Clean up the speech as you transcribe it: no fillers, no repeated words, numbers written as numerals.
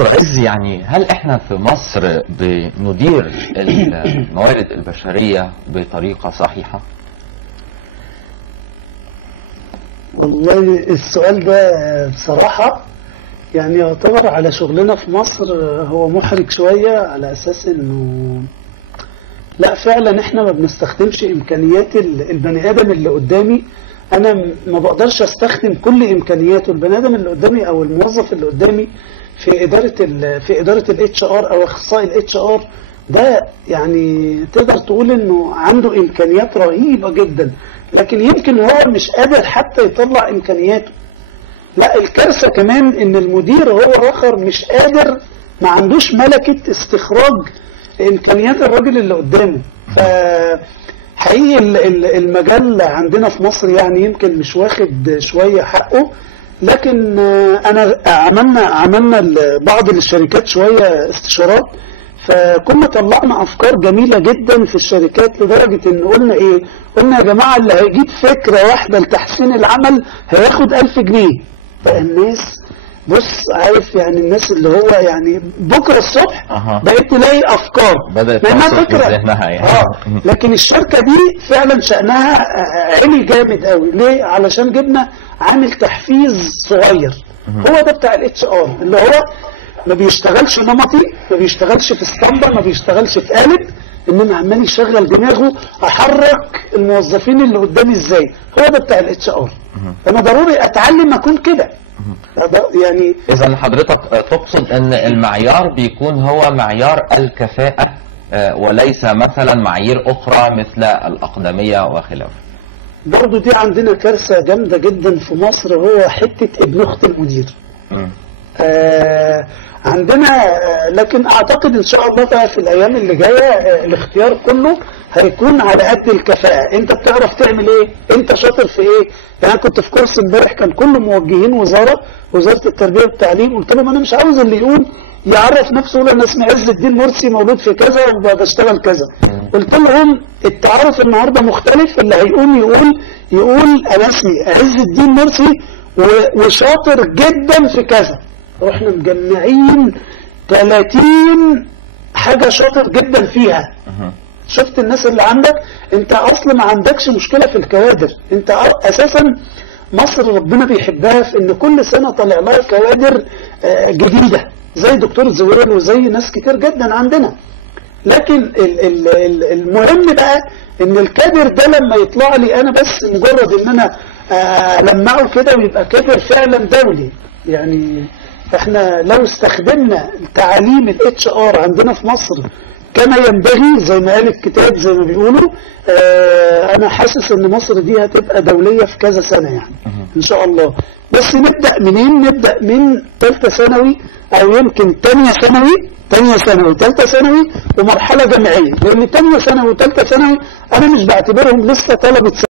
دكتور عز، يعني هل احنا في مصر بندير الموارد البشرية بطريقة صحيحة؟ والله السؤال ده بصراحة يعني يعتبر على شغلنا في مصر هو محرج شوية، على أساس إنه لا فعلا إحنا ما بنستخدمش إمكانيات البني آدم اللي قدامي. أنا ما بقدرش أستخدم كل إمكانياته البني آدم اللي قدامي أو الموظف اللي قدامي في إدارة الاتش ار أو أخصائي الاتش ار. ده يعني تقدر تقول إنه عنده إمكانيات رهيبة جدا، لكن يمكن هو مش قادر حتى يطلع إمكانياته. لا، الكارثة كمان إن المدير هو آخر مش قادر، ما عندوش ملكة استخراج إمكانيات الراجل اللي قدامه. فحقيقي المجال عندنا في مصر يعني يمكن مش واخد شوية حقه، لكن أنا عملنا بعض الشركات شوية استشارات، فكنا طلعنا أفكار جميلة جدا في الشركات، لدرجة إن قلنا يا جماعة اللي هيجيب فكرة واحدة لتحسين العمل هياخد 1000 جنيه. بقى الناس بص عارف يعني الناس اللي هو يعني بكرة الصبح بقيت تلاقي أفكار بدأت فكرة يعني. لكن الشركة دي فعلا شأنها عالي جامد قوي. ليه؟ علشان جبنا عامل تحفيز صغير. هو ده بتاع الاتش ار، اللي هو ما بيشتغلش نمطي، ما بيشتغلش في اسطمبة، ما بيشتغلش في قالب، انما عمال يشغل دماغه احرك الموظفين اللي قدامي ازاي. هو ده بتاع الاتش ار. انا ضروري اتعلم اكون كده يعني. اذا حضرتك تقصد ان المعيار بيكون هو معيار الكفاءة وليس مثلا معايير اخرى مثل الاقدمية وخلافه. برضو دي عندنا كارثة جامدة جدا في مصر، هو حتة ابن اخت المدير. عندنا لكن اعتقد ان شاء الله بقى في الايام اللي جايه الاختيار كله هيكون على قد الكفاءه. انت بتعرف تعمل ايه، انت شاطر في ايه. يعني انا كنت في كورس امبارح كان كل موجهين وزاره التربيه والتعليم، قلت لهم انا مش عاوز اللي يقول يعرف نفسه يقول انا اسمي عز الدين مرسي مولود في كذا وبشتغل كذا. قلت لهم التعارف النهارده مختلف، اللي هيقوم يقول انا اسمي عز الدين مرسي وشاطر جدا في كذا. واحنا مجمعين 30 حاجة شاطر جدا فيها. شفت الناس اللي عندك، انت اصلا ما عندكش مشكلة في الكوادر. انت اساسا مصر ربنا بيحبها في ان كل سنة طلع لها كوادر جديدة، زي دكتور زويل وزي ناس كتير جدا عندنا. لكن المهم بقى ان الكادر ده لما يطلع لي انا بس مجرد ان انا لمعه كده ويبقى كادر فعلا دولي. يعني احنا لو استخدمنا تعاليم الاتش ار عندنا في مصر كما ينبغي زي ما قال الكتاب زي ما بيقولوا، انا حاسس ان مصر دي هتبقى دولية في كذا سنة يعني ان شاء الله. بس نبدأ منين؟ نبدأ من ثالثة ثانوي او يمكن تانية ثانوي ثالثة ثانوي ومرحلة جامعية، لان تانية ثانوي وثالثة ثانوي انا مش بعتبرهم لسه طلبة